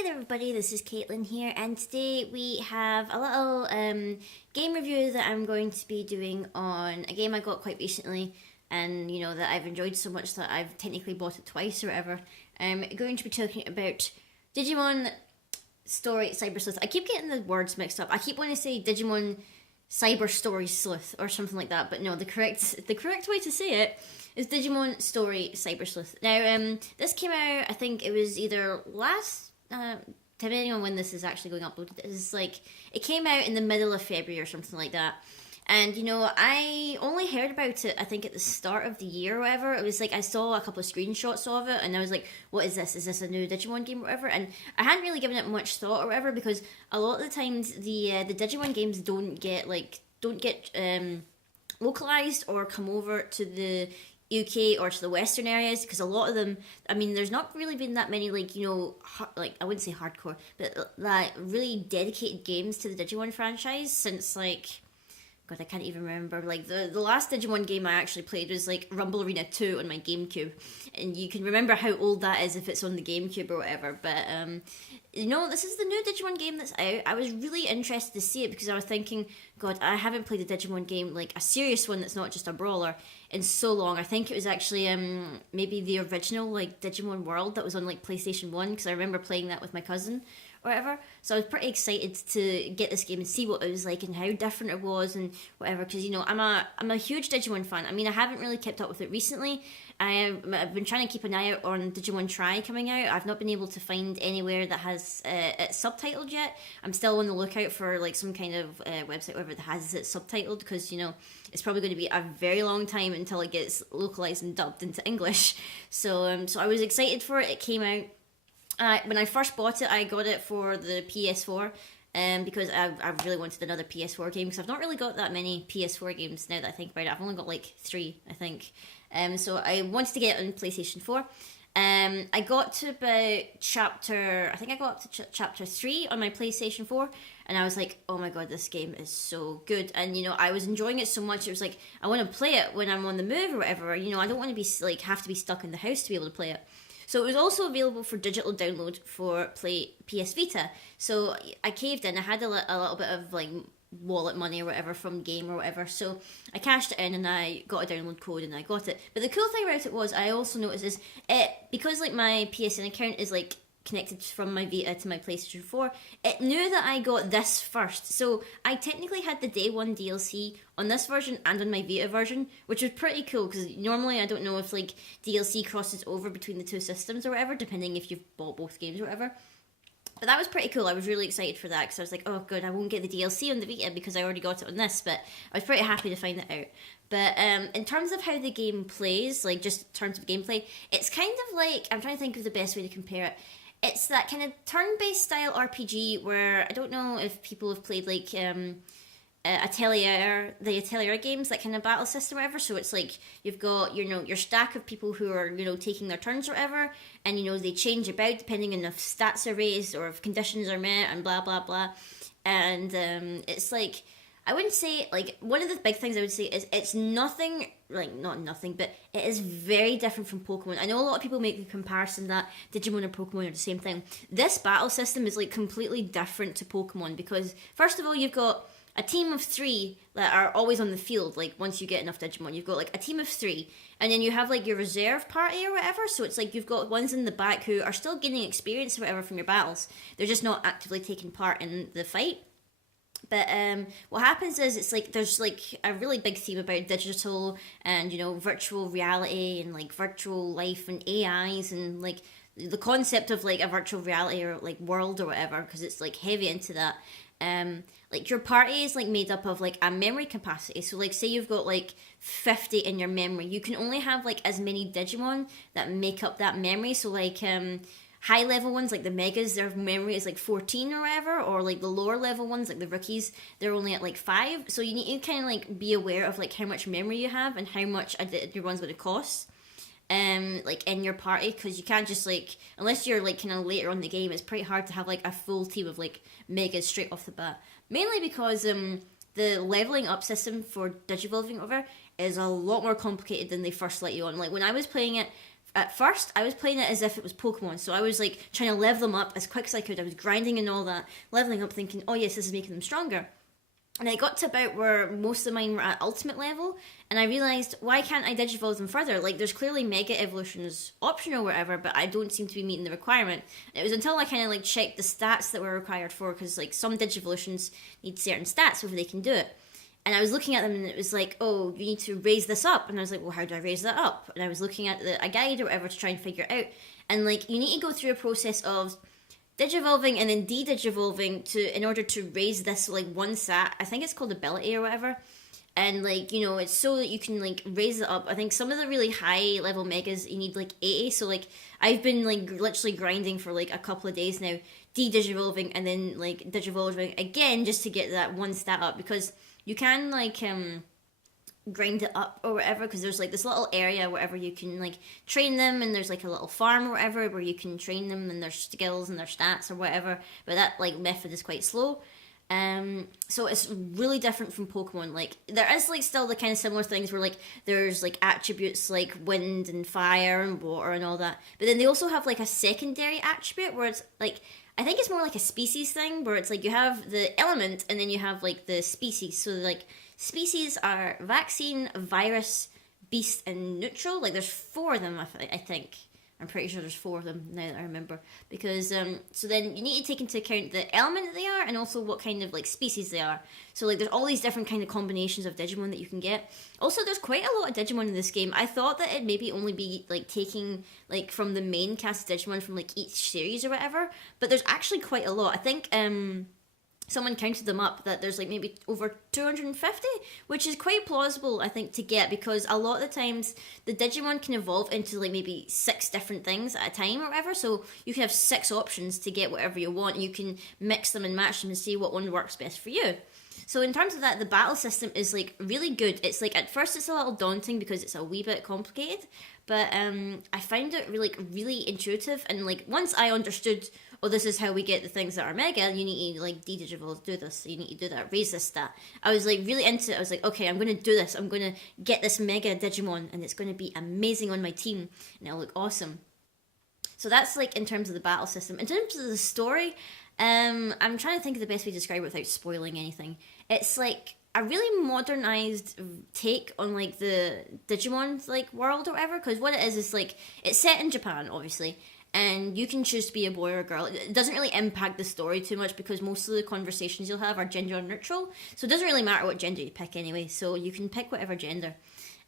Hi there everybody, this is Caitlin here, and today we have a little game review that I'm going to be doing on a game I got quite recently, and you know that I've enjoyed so much that I've technically bought it twice or whatever. I'm going to be talking about Digimon Story Cyber Sleuth. I keep getting the words mixed up. I keep wanting to say Digimon Cyber Story Sleuth or something like that, but no, the correct way to say it is Digimon Story Cyber Sleuth. Now, this came out, I think it was either last, depending on when this is actually going uploaded, it came out in the middle of February or something like that. And, you know, I only heard about it, I think, at the start of the year or whatever. It was like, I saw a couple of screenshots of it, and I was like, what is this? Is this a new Digimon game or whatever? And I hadn't really given it much thought or whatever, because a lot of the times, the Digimon games don't get localized or come over to the UK or to the Western areas, because a lot of them, I mean, there's not really been that many, like, you know, I wouldn't say hardcore, but like really dedicated games to the Digimon franchise since, like, God, I can't even remember. Like, the last Digimon game I actually played was, like, Rumble Arena 2 on my GameCube. And you can remember how old that is if it's on the GameCube or whatever. But, you know, this is the new Digimon game that's out. I was really interested to see it because I was thinking, God, I haven't played a Digimon game, like, a serious one that's not just a brawler, in so long. I think it was actually, maybe the original, like, Digimon World that was on, like, PlayStation 1, because I remember playing that with my cousin or whatever. So I was pretty excited to get this game and see what it was like and how different it was and whatever, because, you know, I'm a huge Digimon fan. I mean, I haven't really kept up with it recently. I've been trying to keep an eye out on Digimon Try coming out. I've not been able to find anywhere that has it subtitled yet. I'm still on the lookout for, like, some kind of website, whatever, that has it subtitled, because, you know, it's probably going to be a very long time until it gets localized and dubbed into English. So I was excited for it. It came out. When I first bought it, I got it for the PS4, because I really wanted another PS4 game, because I've not really got that many PS4 games now that I think about it. I've only got like 3, I think. So I wanted to get it on PlayStation 4. I got to about chapter 3 on my PlayStation 4, and I was like, oh my god, this game is so good. And, you know, I was enjoying it so much, it was like, I want to play it when I'm on the move or whatever. You know, I don't want to be, like, have to be stuck in the house to be able to play it. So it was also available for digital download for PS Vita. So I caved in. I had a little bit of, like, wallet money or whatever from Game or whatever. So I cashed it in and I got a download code and I got it. But the cool thing about it was, I also noticed is, because, like, my PSN account is, like, connected from my Vita to my PlayStation 4, it knew that I got this first. So I technically had the day one DLC on this version and on my Vita version, which was pretty cool, because normally I don't know if, like, DLC crosses over between the two systems or whatever, depending if you've bought both games or whatever. But that was pretty cool. I was really excited for that, because I was like, oh good, I won't get the DLC on the Vita because I already got it on this, but I was pretty happy to find that out. But in terms of how the game plays, like, just in terms of gameplay, it's kind of like, I'm trying to think of the best way to compare it. It's that kind of turn-based style RPG where, I don't know if people have played, like, the Atelier games, that kind of battle system or whatever. So it's like, you've got, you know, your stack of people who are, you know, taking their turns or whatever, and, you know, they change about depending on if stats are raised or if conditions are met and blah, blah, blah. And it's like, I wouldn't say, like, one of the big things I would say is it's nothing, like, not nothing, but it is very different from Pokemon. I know a lot of people make the comparison that Digimon and Pokemon are the same thing. This battle system is, like, completely different to Pokemon, because, first of all, you've got a team of 3 that are always on the field, like, once you get enough Digimon. You've got, like, a team of 3, and then you have, like, your reserve party or whatever, so it's like you've got ones in the back who are still gaining experience or whatever from your battles. They're just not actively taking part in the fight. But what happens is, it's like there's, like, a really big theme about digital and, you know, virtual reality and, like, virtual life and AIs and, like, the concept of, like, a virtual reality or, like, world or whatever, because it's, like, heavy into that. Like, your party is, like, made up of, like, a memory capacity. So, like, say you've got, like, 50 in your memory, you can only have, like, as many Digimon that make up that memory. So, like, high level ones, like the Megas, their memory is like 14 or whatever, or like the lower level ones, like the Rookies, they're only at like 5. So you need to kind of, like, be aware of, like, how much memory you have and how much your one's going to cost, like, in your party, because you can't just, like, unless you're, like, kind of later on in the game, it's pretty hard to have, like, a full team of, like, Megas straight off the bat. Mainly because the leveling up system for Digivolving over is a lot more complicated than they first let you on. Like, when I was playing it, at first I was playing it as if it was Pokemon, so I was like trying to level them up as quick as I could. I was grinding and all that, leveling up, thinking, oh yes, this is making them stronger. And I got to about where most of mine were at ultimate level, and I realised, why can't I digivolve them further? Like, there's clearly Mega Evolutions optional or whatever, but I don't seem to be meeting the requirement. And it was until I kind of, like, checked the stats that were required for, because, like, some Digivolutions need certain stats before they can do it. And I was looking at them, and it was like, oh, you need to raise this up. And I was like, well, how do I raise that up? And I was looking at a guide or whatever to try and figure it out. And, like, you need to go through a process of digivolving and then de-digivolving in order to raise this like one stat. I think it's called ability or whatever. And like, you know, it's so that you can like raise it up. I think some of the really high level megas you need like 80. So like I've been like literally grinding for like a couple of days now, de-digivolving and then like digivolving again just to get that one stat up, because you can like grind it up or whatever, because there's like this little area wherever you can like train them, and there's like a little farm or whatever where you can train them and their skills and their stats or whatever, but that like method is quite slow. So it's really different from Pokemon. Like there is like still the kind of similar things where like there's like attributes like wind and fire and water and all that, but then they also have like a secondary attribute where it's like, I think it's more like a species thing, where it's like you have the element and then you have like the species. So like species are vaccine, virus, beast, and neutral. Like there's 4 of them, I think. I'm pretty sure there's 4 of them now that I remember. Because, so then you need to take into account the element that they are and also what kind of like species they are. So like there's all these different kind of combinations of Digimon that you can get. Also, there's quite a lot of Digimon in this game. I thought that it'd maybe only be like taking like from the main cast of Digimon from like each series or whatever. But there's actually quite a lot. I think, someone counted them up that there's like maybe over 250, which is quite plausible, I think, to get, because a lot of the times the Digimon can evolve into like maybe 6 different things at a time or whatever, so you can have 6 options to get whatever you want, and you can mix them and match them and see what one works best for you. So in terms of that, the battle system is like really good. It's like at first it's a little daunting because it's a wee bit complicated, but I found it really intuitive, and like once I understood, oh, this is how we get the things that are mega, you need to like de-digivolve, do this, you need to do that, raise this stat. I was like really into it. I was like, okay, I'm going to do this, I'm going to get this mega Digimon and it's going to be amazing on my team and it'll look awesome. So that's like in terms of the battle system. In terms of the story, I'm trying to think of the best way to describe it without spoiling anything. It's like a really modernized take on like the Digimon like world or whatever, because what it is like it's set in Japan, obviously, and you can choose to be a boy or a girl. It doesn't really impact the story too much because most of the conversations you'll have are gender neutral, so it doesn't really matter what gender you pick anyway, so you can pick whatever gender.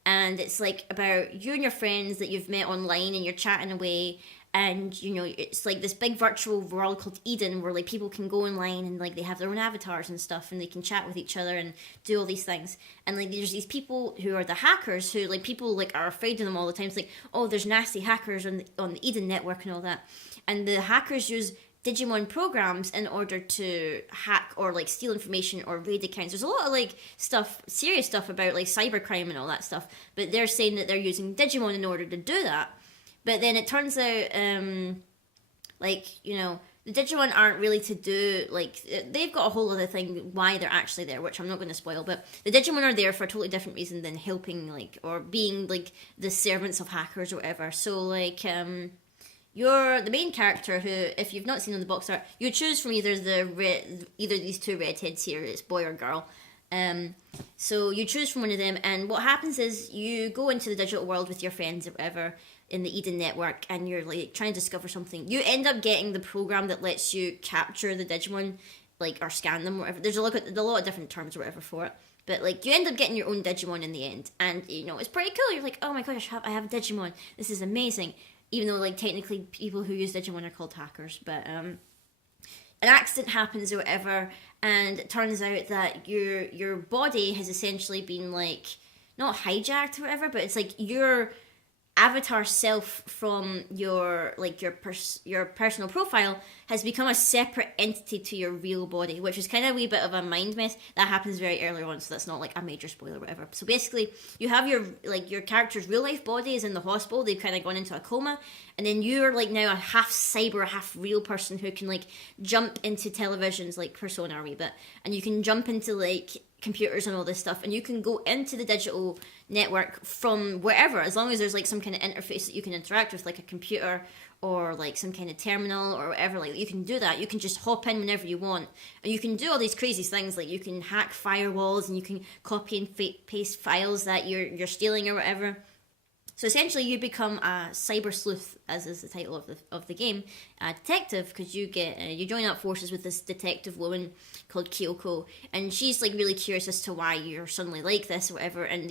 And it's like about you and your friends that you've met online and you're chatting away, and you know it's like this big virtual world called Eden where like people can go online and like they have their own avatars and stuff and they can chat with each other and do all these things. And like there's these people who are the hackers who like people like are afraid of them all the time. It's like, oh, there's nasty hackers on the Eden network and all that, and the hackers use Digimon programs in order to hack or like steal information or raid accounts. There's a lot of like stuff, serious stuff about like cybercrime and all that stuff, but they're saying that they're using Digimon in order to do that. But then it turns out, like, you know, the Digimon aren't really to do, like, they've got a whole other thing why they're actually there, which I'm not going to spoil, but the Digimon are there for a totally different reason than helping, like, or being, like, the servants of hackers or whatever. So, like, you're the main character who, if you've not seen on the box art, you choose from either these 2 redheads here, it's boy or girl. So you choose from one of them, and what happens is you go into the digital world with your friends or whatever in the Eden network, and you're like trying to discover something. You end up getting the program that lets you capture the Digimon, like, or scan them, or whatever. There's a lot of different terms or whatever for it, but like you end up getting your own Digimon in the end, and you know it's pretty cool. You're like, oh my gosh, I have a Digimon. This is amazing. Even though like technically people who use Digimon are called hackers, but an accident happens or whatever, and it turns out that your body has essentially been like not hijacked or whatever, but it's like your avatar self from your like your personal profile has become a separate entity to your real body, which is kind of a wee bit of a mind mess that happens very early on, so that's not like a major spoiler or whatever. So basically you have your character's real life body is in the hospital, they've kind of gone into a coma, and then you're like now a half cyber, half real person who can like jump into televisions like Persona a wee bit, and you can jump into like computers and all this stuff, and you can go into the digital network from wherever, as long as there's like some kind of interface that you can interact with, like a computer or like some kind of terminal or whatever. Like you can do that. You can just hop in whenever you want, and you can do all these crazy things. Like you can hack firewalls, and you can copy and paste files that you're stealing or whatever. So essentially, you become a cyber sleuth, as is the title of the game, a detective, because you join up forces with this detective woman called Kyoko, and she's like really curious as to why you're suddenly like this or whatever. And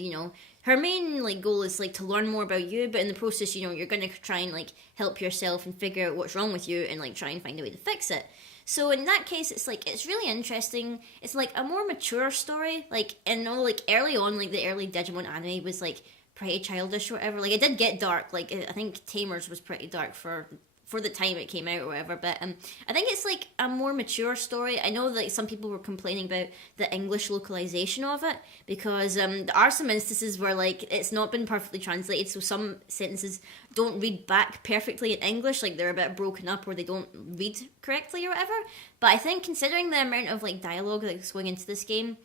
her main like goal is like to learn more about you, but in the process, you're gonna try and like help yourself and figure out what's wrong with you and like try and find a way to fix it. So in that case, it's really interesting. It's like a more mature story. Like like early on, like the early Digimon anime was like pretty childish or whatever. Like it did get dark. Like I think Tamers was pretty dark for the time it came out or whatever. But I think it's like a more mature story. I know that some people were complaining about the English localization of it, because there are some instances where like it's not been perfectly translated, so some sentences don't read back perfectly in English. Like they're a bit broken up or they don't read correctly or whatever. But I think considering the amount of like dialogue that's going into this game,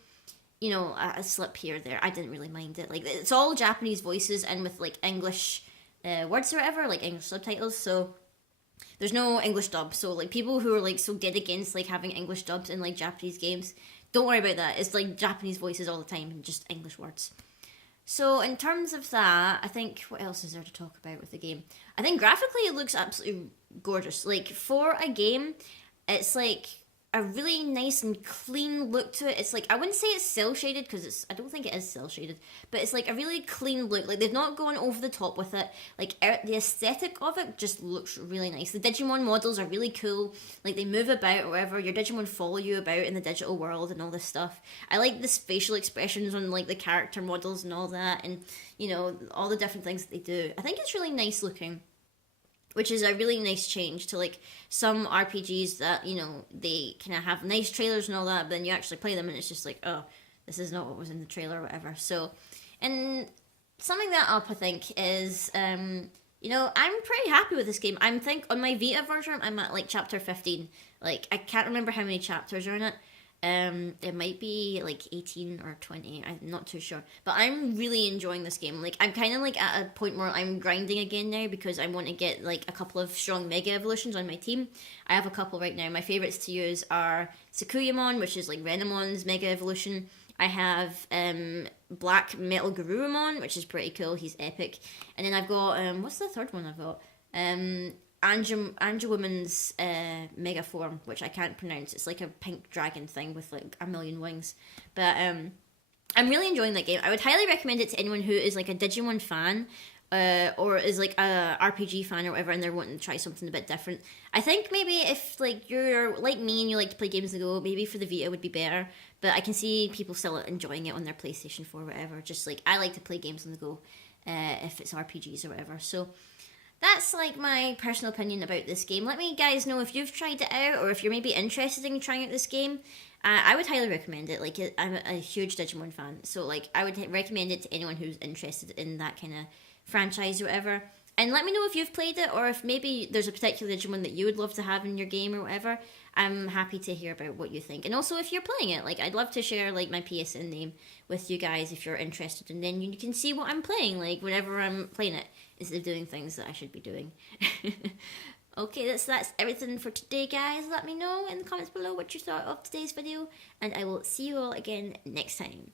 a slip here or there, I didn't really mind it. Like it's all Japanese voices and with like English words or whatever, like English subtitles. So there's no English dub. So like people who are like so dead against like having English dubs in like Japanese games, don't worry about that. It's like Japanese voices all the time and just English words. So in terms of that, I think what else is there to talk about with the game? I think graphically it looks absolutely gorgeous. Like for a game, it's like a really nice and clean look to it. It's like, I wouldn't say it's cel shaded, because I don't think it is cel shaded, but it's like a really clean look. Like they've not gone over the top with it. Like the aesthetic of it just looks really nice. The Digimon models are really cool. Like they move about or whatever. Your Digimon follow you about in the digital world and all this stuff. I like the facial expressions on like the character models and all that, and all the different things that they do. I think it's really nice looking, which is a really nice change to like some RPGs that, they kind of have nice trailers and all that, but then you actually play them and it's just like, oh, this is not what was in the trailer or whatever. So, and summing that up, I think, is, I'm pretty happy with this game. I think on my Vita version, I'm at like chapter 15. Like, I can't remember how many chapters are in it. It might be like 18 or 20, I'm not too sure, but I'm really enjoying this game. Like I'm kind of like at a point where I'm grinding again now, because I want to get like a couple of strong Mega Evolutions on my team. I have a couple right now. My favorites to use are Sakuyamon, which is like Renamon's Mega Evolution. I have Black Metal Garurumon, which is pretty cool, he's epic. And then I've got what's the third one I've got? Woman's mega form, which I can't pronounce. It's like a pink dragon thing with like a million wings. But I'm really enjoying that game. I would highly recommend it to anyone who is like a Digimon fan, or is like a RPG fan or whatever, and they're wanting to try something a bit different. I think maybe if like you're like me and you like to play games on the go, maybe for the Vita would be better. But I can see people still enjoying it on their PlayStation 4 or whatever. Just like I like to play games on the go, if it's RPGs or whatever. So that's like my personal opinion about this game. Let me guys know if you've tried it out, or if you're maybe interested in trying out this game. I would highly recommend it. Like I'm a huge Digimon fan, so like I would recommend it to anyone who's interested in that kind of franchise or whatever. And let me know if you've played it, or if maybe there's a particular Digimon that you would love to have in your game or whatever. I'm happy to hear about what you think. And also if you're playing it, like I'd love to share like my PSN name with you guys if you're interested, and then you can see what I'm playing like whenever I'm playing it, instead of doing things that I should be doing. Okay, that's everything for today, guys. Let me know in the comments below what you thought of today's video, and I will see you all again next time.